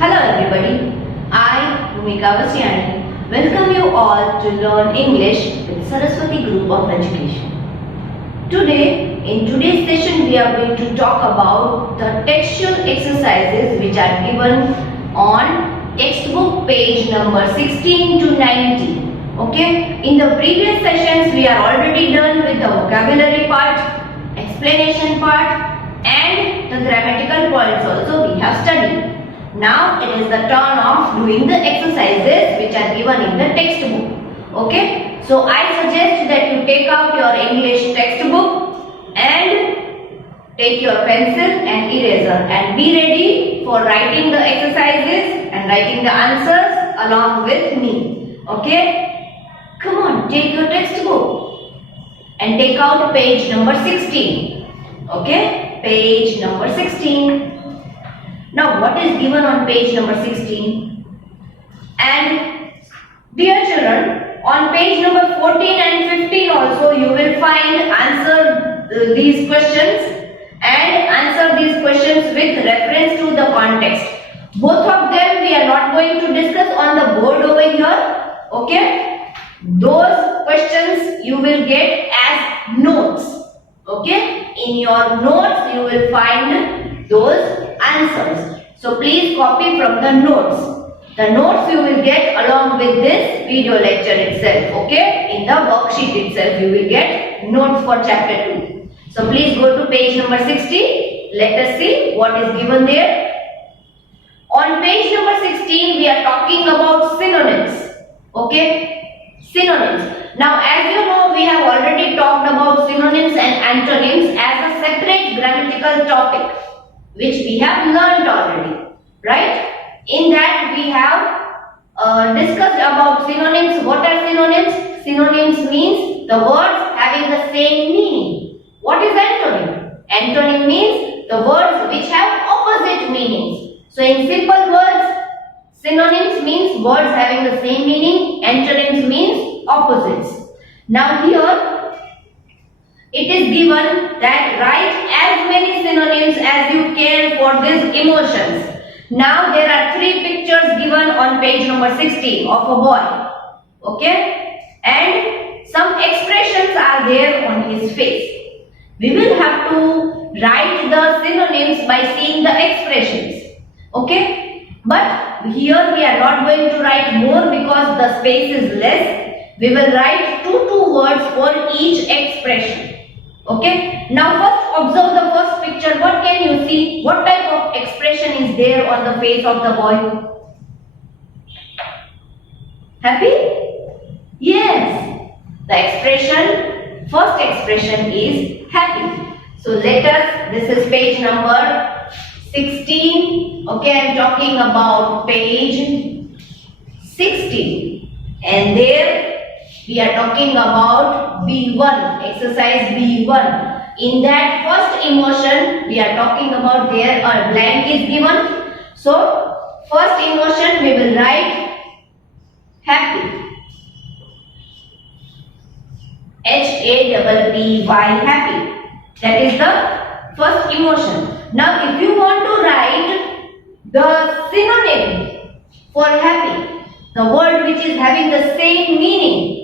Hello everybody, I, Bhumika Vasyani, welcome you all to learn English with Saraswati Group of Education. In today's session, we are going to talk about the textual exercises which are given on textbook page number 16 to 19. Okay, in the previous sessions, we are already done with the vocabulary part, explanation part, and the grammatical points also we have studied. Now it is the turn of doing the exercises which are given in the textbook. Okay, so I suggest that you take out your English textbook and take your pencil and eraser and be ready for writing the exercises and writing the answers along with me. Okay, come on, take your textbook and take out page number 16. Okay, page number 16. Now, what is given on page number 16? And dear children, on page number 14 and 15 also you will find answer these questions and answer these questions with reference to the context. Both of them we are not going to discuss on the board over here. Okay? Those questions you will get as notes. Okay? In your notes you will find those answers. So please copy from the notes. The notes you will get along with this video lecture itself. Okay? In the worksheet itself you will get notes for chapter 2. So please go to page number 60. Let us see what is given there. On page number 16 we are talking about synonyms. Okay? Synonyms. Now as you know we have already talked about synonyms and antonyms as a separate grammatical topic, which we have learned already, right? In that we have discussed about synonyms. What are synonyms? Synonyms means the words having the same meaning. What is antonym? Antonym means the words which have opposite meanings. So in simple words, synonyms means words having the same meaning, antonyms means opposites. Now here it is given that write as many synonyms as you can for these emotions. Now there are 3 pictures given on page number 16 of a boy. Okay? And some expressions are there on his face. We will have to write the synonyms by seeing the expressions. Okay? But here we are not going to write more because the space is less. We will write 2 words for each expression. Okay, now first observe the first picture. What can you see? What type of expression is there on the face of the boy? Happy? Yes. The first expression is happy. So let us, this is page number 16. Okay, I am talking about page 16. And there we are talking about B1, exercise B1. In that first emotion, we are talking about there a blank is given. So, first emotion we will write happy. Happy, happy. That is the first emotion. Now, if you want to write the synonym for happy, the word which is having the same meaning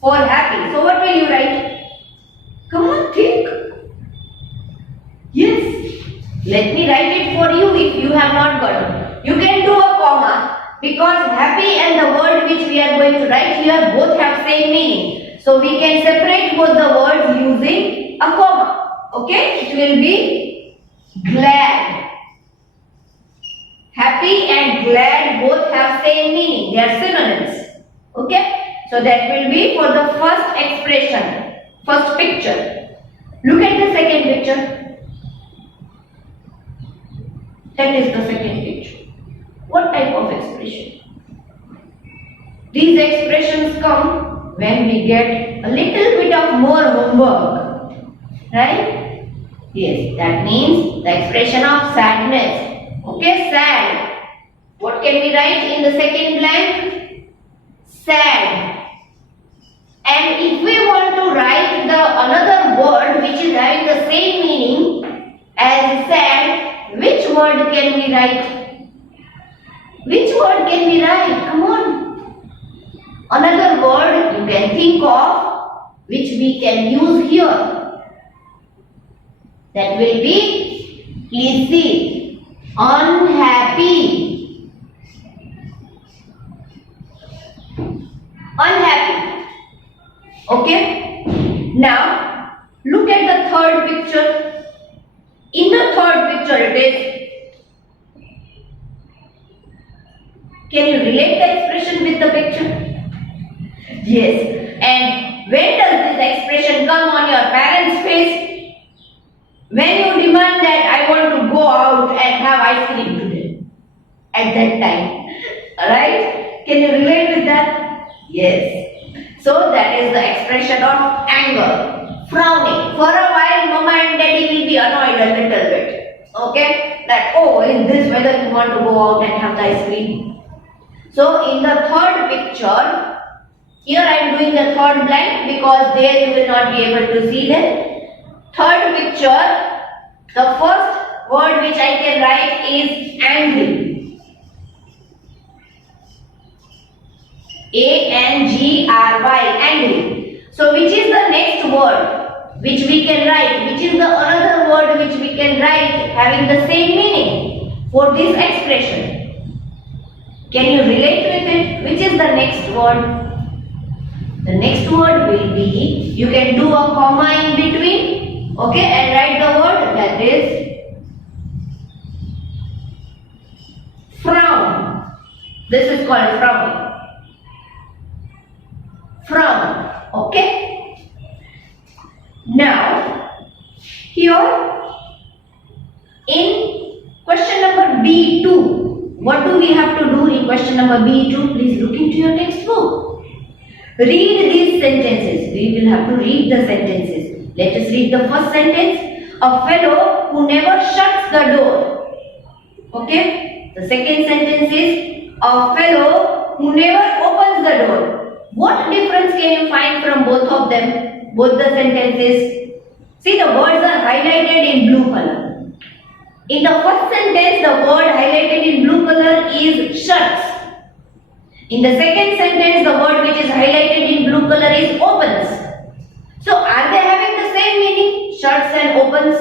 for happy. So what will you write? Come on, think. Yes. Let me write it for you if you have not got it. You can do a comma because happy and the word which we are going to write here both have same meaning. So we can separate both the words using a comma. Okay? It will be glad. Happy and glad both have same meaning. They are synonyms. Okay? So that will be for the first expression, first picture. Look at the second picture. That is the second picture. What type of expression? These expressions come when we get a little bit of more homework. Right? Yes, that means the expression of sadness. Okay, sad. What can we write in the second blank? Sad. And if we want to write the another word which is having the same meaning as sad, which word can we write? word can we write? Come on. Another word you can think of which we can use here. That will be, please see, unhappy. Unhappy. Okay? Now, look at the third picture. In the third picture it is, can you relate the expression with the picture? Yes. And when does this expression come on your parents' face? When you demand that I want to go out and have ice cream today. At that time. Alright? Can you relate with that? Yes. So that is the expression of anger. Frowning. For a while, mama and daddy will be annoyed a little bit. Okay? That, oh, in this weather you want to go out and have the ice cream. So in the third picture, here I am doing the third blank because there you will not be able to see them. Third picture, the first word which I can write is angry. A-N-G-R-Y, angry. So which is the next word which we can write? Which is the another word which we can write having the same meaning for this expression? Can you relate with it? Which is the next word? The next word will be, you can do a comma in between, okay, and write the word that is frown. This is called frowning. Frown, okay. Now, here in question number B2, what do we have to do in question number B2? Please look into your textbook. Read these sentences. We will have to read the sentences. Let us read the first sentence. A fellow who never shuts the door. Okay. The second sentence is a fellow who never opens the door. What difference can you find from both of them? Both the sentences. See, the words are highlighted in blue color. In the first sentence, the word highlighted in blue color is shuts. In the second sentence, the word which is highlighted in blue color is opens. So, are they having the same meaning? Shuts and opens?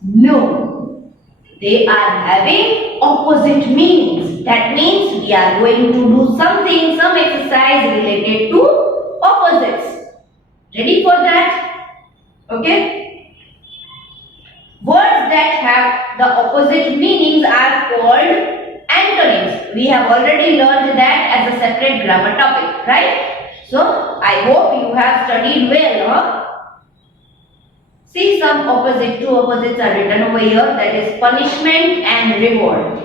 No. They are having opposite meanings. That means we are going to do something, some exercise related to opposites. Ready for that? Okay? Words that have the opposite meanings are called antonyms. We have already learned that as a separate grammar topic, right? So, I hope you have studied well, huh? See, some two opposites are written over here, that is punishment and reward.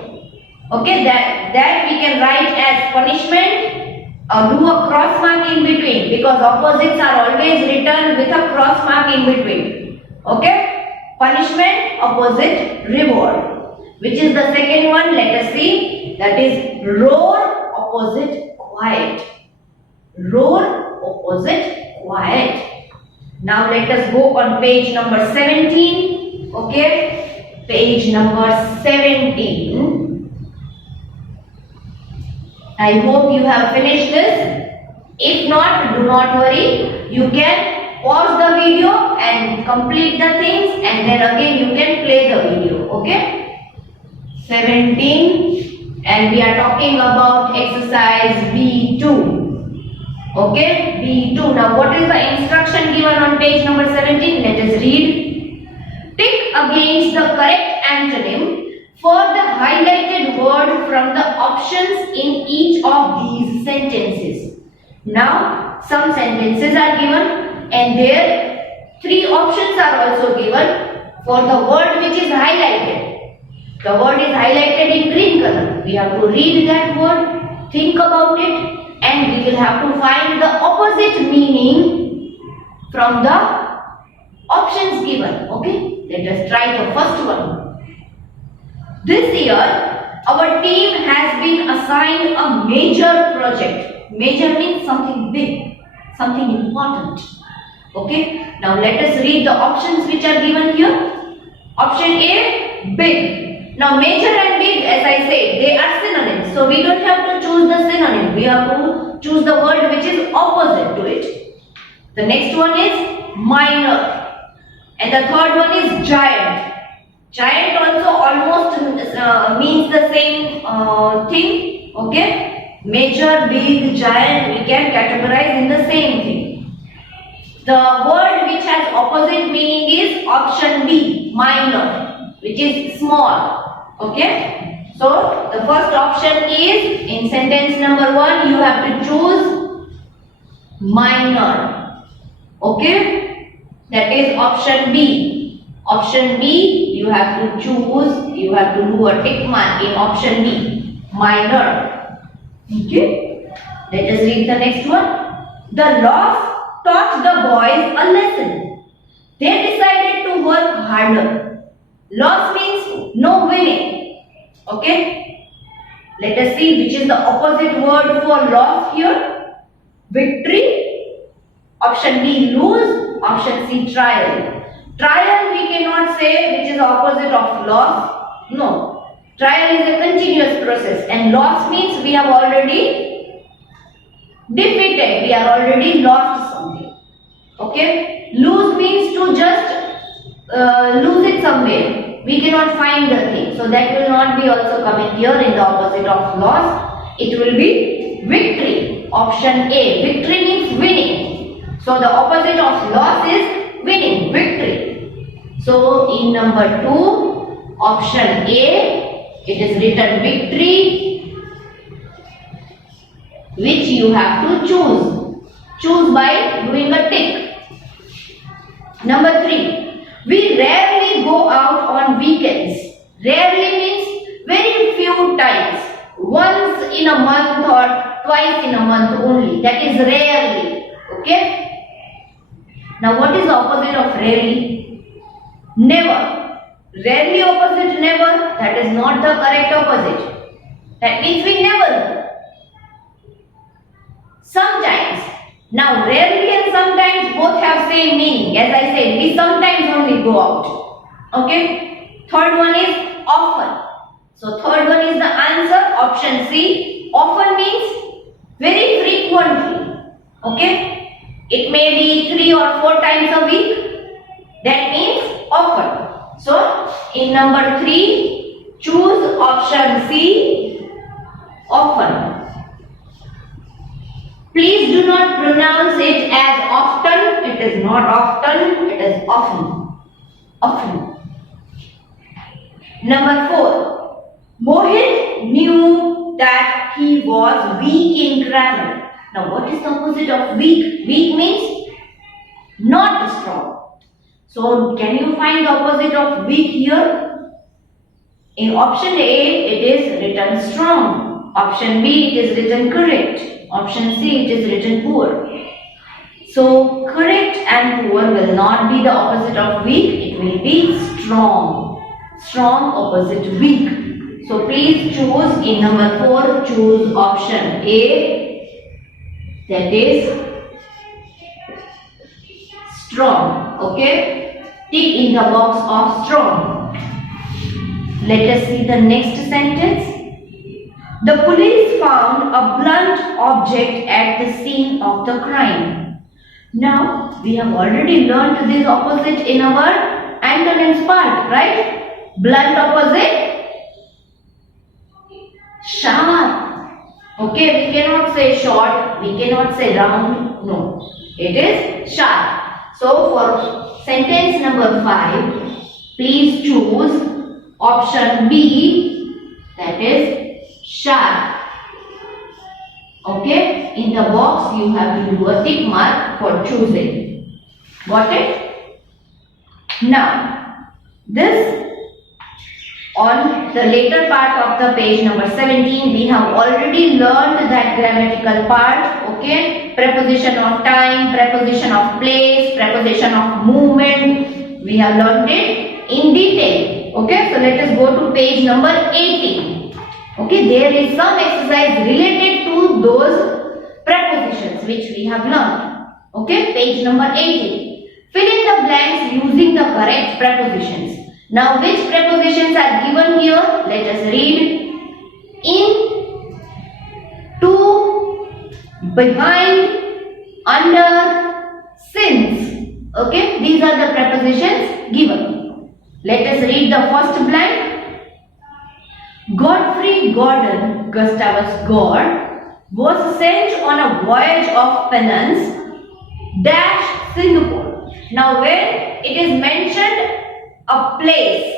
Okay, that we can write as punishment, do a cross mark in between because opposites are always written with a cross mark in between. Okay, punishment, opposite, reward. Which is the second one? Let us see. That is roar, opposite, quiet. Roar, opposite, quiet. Now let us go on page number 17. Okay. Page number 17. I hope you have finished this. If not, do not worry. You can pause the video and complete the things and then again you can play the video. Okay. 17 and we are talking about exercise B2. Okay, B2. Now what is the instruction given on page number 17? Let us read. Tick against the correct antonym for the highlighted word from the options in each of these sentences. Now some sentences are given and there three options are also given for the word which is highlighted. The word is highlighted in green color. We have to read that word, think about it, and we will have to find the opposite meaning from the options given. Okay, let us try the first one. This year, our team has been assigned a major project. Major means something big, something important. Okay, now let us read the options which are given here. Option A, big. Now major and big, as I said, they are synonyms. So we don't have to choose the synonym. We have to choose the word which is opposite to it. The next one is minor. And the third one is giant. Giant also almost means the same thing. Okay. Major, big, giant, we can categorize in the same thing. The word which has opposite meaning is option B, minor, which is small. Okay. So the first option is, in sentence number 1, you have to choose minor. Okay. That is option B. Option B, you have to choose, you have to do a tick mark in option B, minor. Okay. Let us read the next one. The loss taught the boys a lesson. They decided to work harder. Loss means no winning. Okay. Let us see which is the opposite word for loss here. Victory. Option B, lose. Option C, trial. Trial we cannot say which is opposite of loss. No. Trial is a continuous process, and loss means we have already defeated. We are already lost something. Okay. Lose means to just lose it somewhere. We cannot find the thing. So that will not be also coming here in the opposite of loss. It will be victory. Option A. Victory means winning. So the opposite of loss is winning, victory. So in number 2, option A, it is written victory, which you have to choose. Choose by doing a tick. Number 3, we rarely go out on weekends. Rarely means very few times. Once in a month or twice in a month only. That is rarely. Okay. Now what is the opposite of rarely? Never. Rarely opposite never. That is not the correct opposite. That means we never do. Sometimes. Now rarely and sometimes both have same meaning. As I said, we sometimes only go out. Okay. Third one is often. So third one is the answer. Option C. Often means very frequently. Okay. It may be 3 or 4 times a week. That means often. So in number 3, choose option C, often. Please do not pronounce it as often. It is not often, it is often. Often. Number 4. Mohit knew that he was weak in grammar. Now what is the opposite of weak? Weak means not strong. So can you find the opposite of weak here? In option A, it is written strong. Option B, it is written correct. Option C, it is written poor. So correct and poor will not be the opposite of weak. It will be strong. Strong opposite weak. So please choose in number 4, choose option A. That is strong. Okay. Tick in the box of strong. Let us see the next sentence. The police found a blunt object at the scene of the crime. Now we have already learned this opposite in our antonyms part, right? Blunt opposite sharp. Okay, we cannot say short, we cannot say round, no. It is sharp. So for sentence number 5, please choose option B, that is sharp. Okay, in the box you have to do a tick mark for choosing. Got it? Now, this on the later part of the page number 17, we have already learned that grammatical part. Okay, preposition of time, preposition of place, preposition of movement. We have learned it in detail. Okay, so let us go to page number 18. Okay, there is some exercise related to those prepositions which we have learned. Okay, page number 18. Fill in the blanks using the correct prepositions. Now which prepositions are given here? Let us read. In, to, behind, under, since. Okay, these are the prepositions given. Let us read the first blank. Godfrey Gordon Gustavus Gord was sent on a voyage of penance dash Singapore. Now when it is mentioned a place,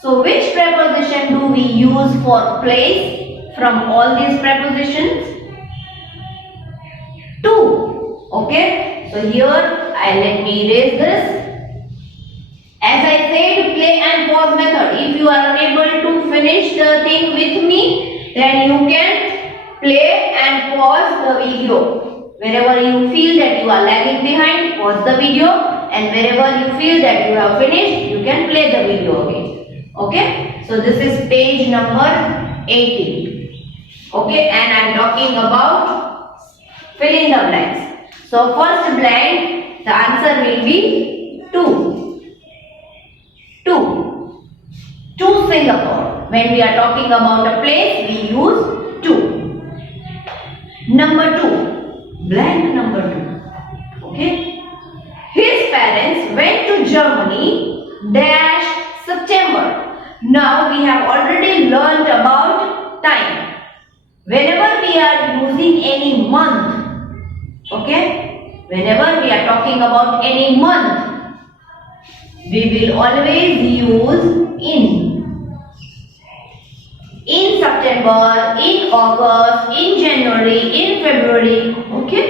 so which preposition do we use for place from all these prepositions? To. Okay, so here let me erase this. As I said, play and pause method. If you are unable to finish the thing with me, then you can play and pause the video. Wherever you feel that you are lagging behind, pause the video, and wherever you feel that you have finished, you can play the video again. Okay, so this is page number 18. Okay, and I am talking about fill in the blanks. So first blank, the answer will be to. To Singapore. When we are talking about a place, we use to. Number 2, blank number 2. Okay. His parents went to Germany dash September. Now we have already learned about time. Whenever we are using any month, okay, whenever we are talking about any month, we will always use in. In September, in August, in January, in February. Okay.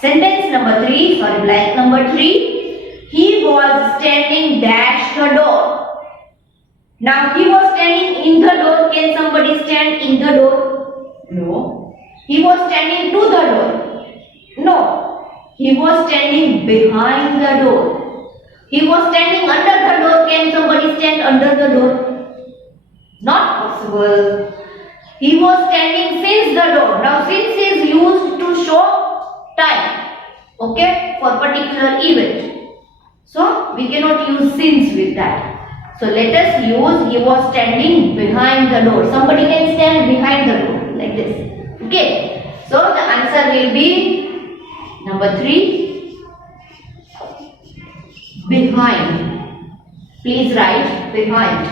Sentence number 3, blank number 3. He was standing dash the door. Now he was standing in the door. Can somebody stand in the door? No. He was standing to the door. No. He was standing behind the door. He was standing under the door. Can somebody stand under the door? Not possible. He was standing since the door. Now since is used to show time. Okay, for particular event. So we cannot use since with that. So let us use he was standing behind the door. Somebody can stand behind the door like this. Okay. So the answer will be number 3. Behind. Please write behind.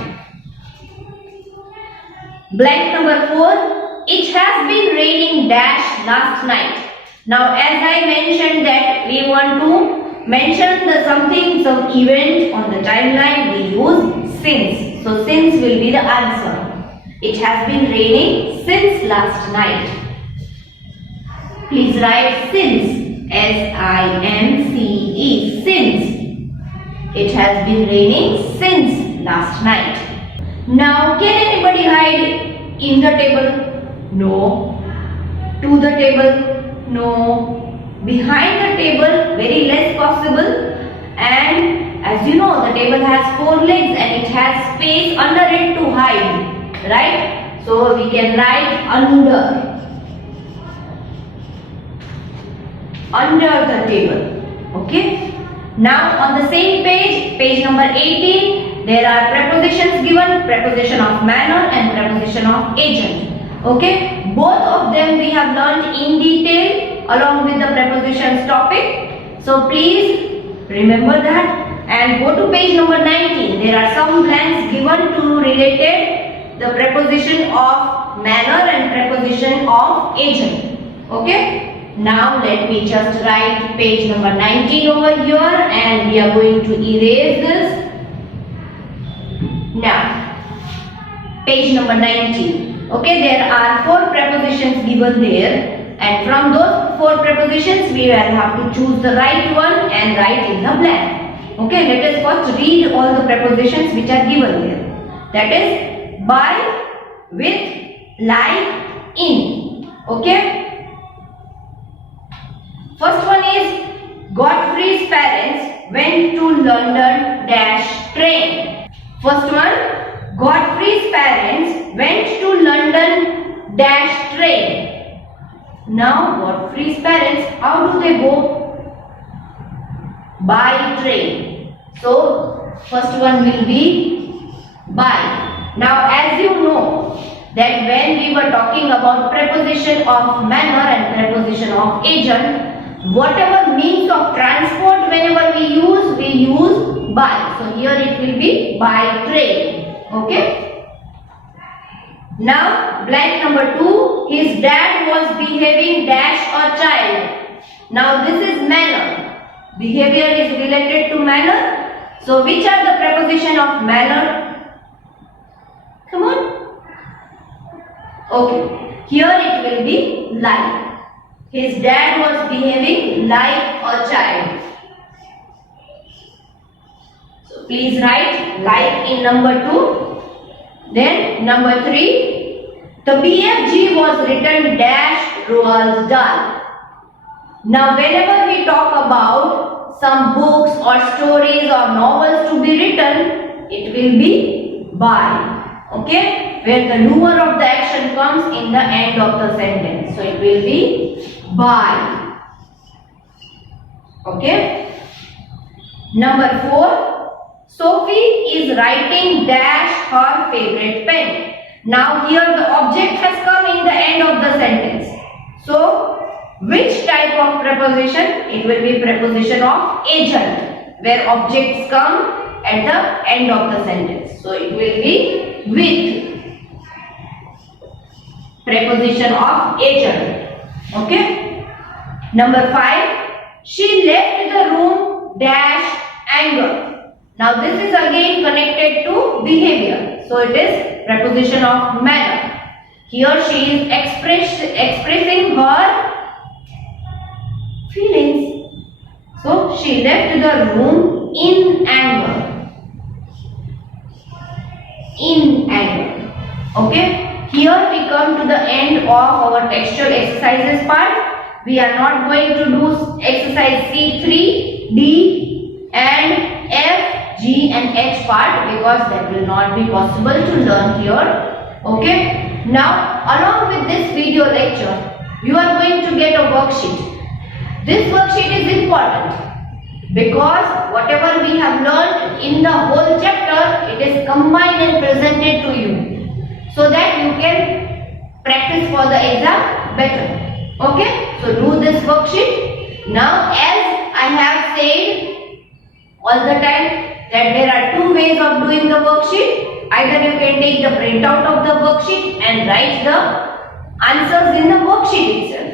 Blank number 4. It has been raining dash last night. Now as I mentioned that we want to mention some event on the timeline, we use since. So since will be the answer. It has been raining since last night. Please write since. S-I-N-C-E. Since. It has been raining since last night. Now can anybody hide in the table? No. To the table? No. Behind the table? Very less possible. And as you know, the table has 4 legs and it has space under it to hide. Right? So we can write under. Under the table. Okay? Now on the same page, page number 18, there are prepositions given, preposition of manner and preposition of agent. Okay, both of them we have learned in detail along with the prepositions topic. So please remember that and go to page number 19. There are some blanks given to related the preposition of manner and preposition of agent. Okay. Now let me just write page number 19 over here and we are going to erase this. Now, page number 19. Okay, there are 4 prepositions given there and from those 4 prepositions we will have to choose the right one and write in the blank. Okay, let us first read all the prepositions which are given there. That is by, with, like, in. Okay. First one is Godfrey's parents went to London dash train. First one, Godfrey's parents went to London dash train. Now Godfrey's parents, how do they go? By train. So First one will be by. Now as you know that when we were talking about preposition of manner and preposition of agent, whatever means of transport whenever we use by. So here it will be by train. Okay. Now blank number 2, his dad was behaving dash a child. Now this is manner. Behavior is related to manner. So which are the preposition of manner? Come on. Okay. Here it will be like. His dad was behaving like a child. So please write like in number 2. Then number 3. The BFG was written dash Roald Dahl. Now whenever we talk about some books or stories or novels to be written, it will be by. Okay, where the doer of the action comes in the end of the sentence. So it will be by. Okay. Number 4. Sophie is writing dash her favorite pen. Now here the object has come in the end of the sentence. So which type of preposition? It will be preposition of agent, where objects come at the end of the sentence. So it will be with. Preposition of agent. Okay. Number 5. She left the room dash anger. Now this is again connected to behavior. So it is preposition of manner. Here she is expressing her feelings. So she left the room in anger. In anger. Okay. Here we come to the end of our textual exercises part. We are not going to do exercise C3, D and F, G and H part because that will not be possible to learn here. Okay. Now along with this video lecture, you are going to get a worksheet. This worksheet is important because whatever we have learned in the whole chapter, it is combined and presented to you so that you can practice for the exam better. Okay, so do this worksheet. Now as I have said all the time that there are two ways of doing the worksheet. Either you can take the printout of the worksheet and write the answers in the worksheet itself,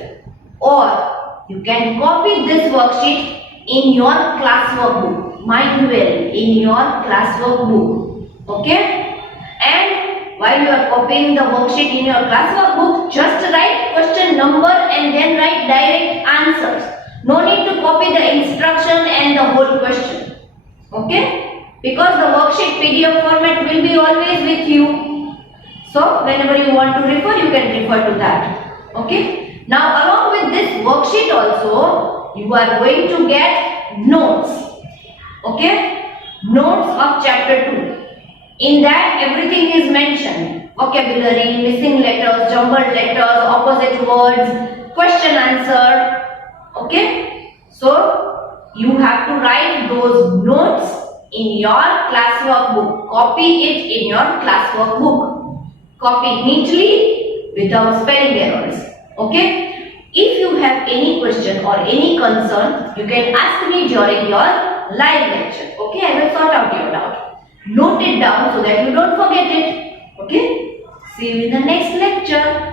or you can copy this worksheet in your classwork book. Mind well, in your classwork book. Okay? And while you are copying the worksheet in your classwork book, just write question number and then write direct answers. No need to copy the instruction and the whole question. Okay? Because the worksheet PDF format will be always with you. So whenever you want to refer, you can refer to that. Okay? Now along with this worksheet also, you are going to get notes. Okay? Notes of chapter 2. In that everything is mentioned. Vocabulary, missing letters, jumbled letters, opposite words, question answer. Okay? So you have to write those notes in your classwork book. Copy it in your classwork book. Copy neatly without spelling errors. Okay? If you have any question or any concern, you can ask me during your live lecture. Okay? I will sort out your doubt. Note it down so that you don't forget it. Okay? See you in the next lecture.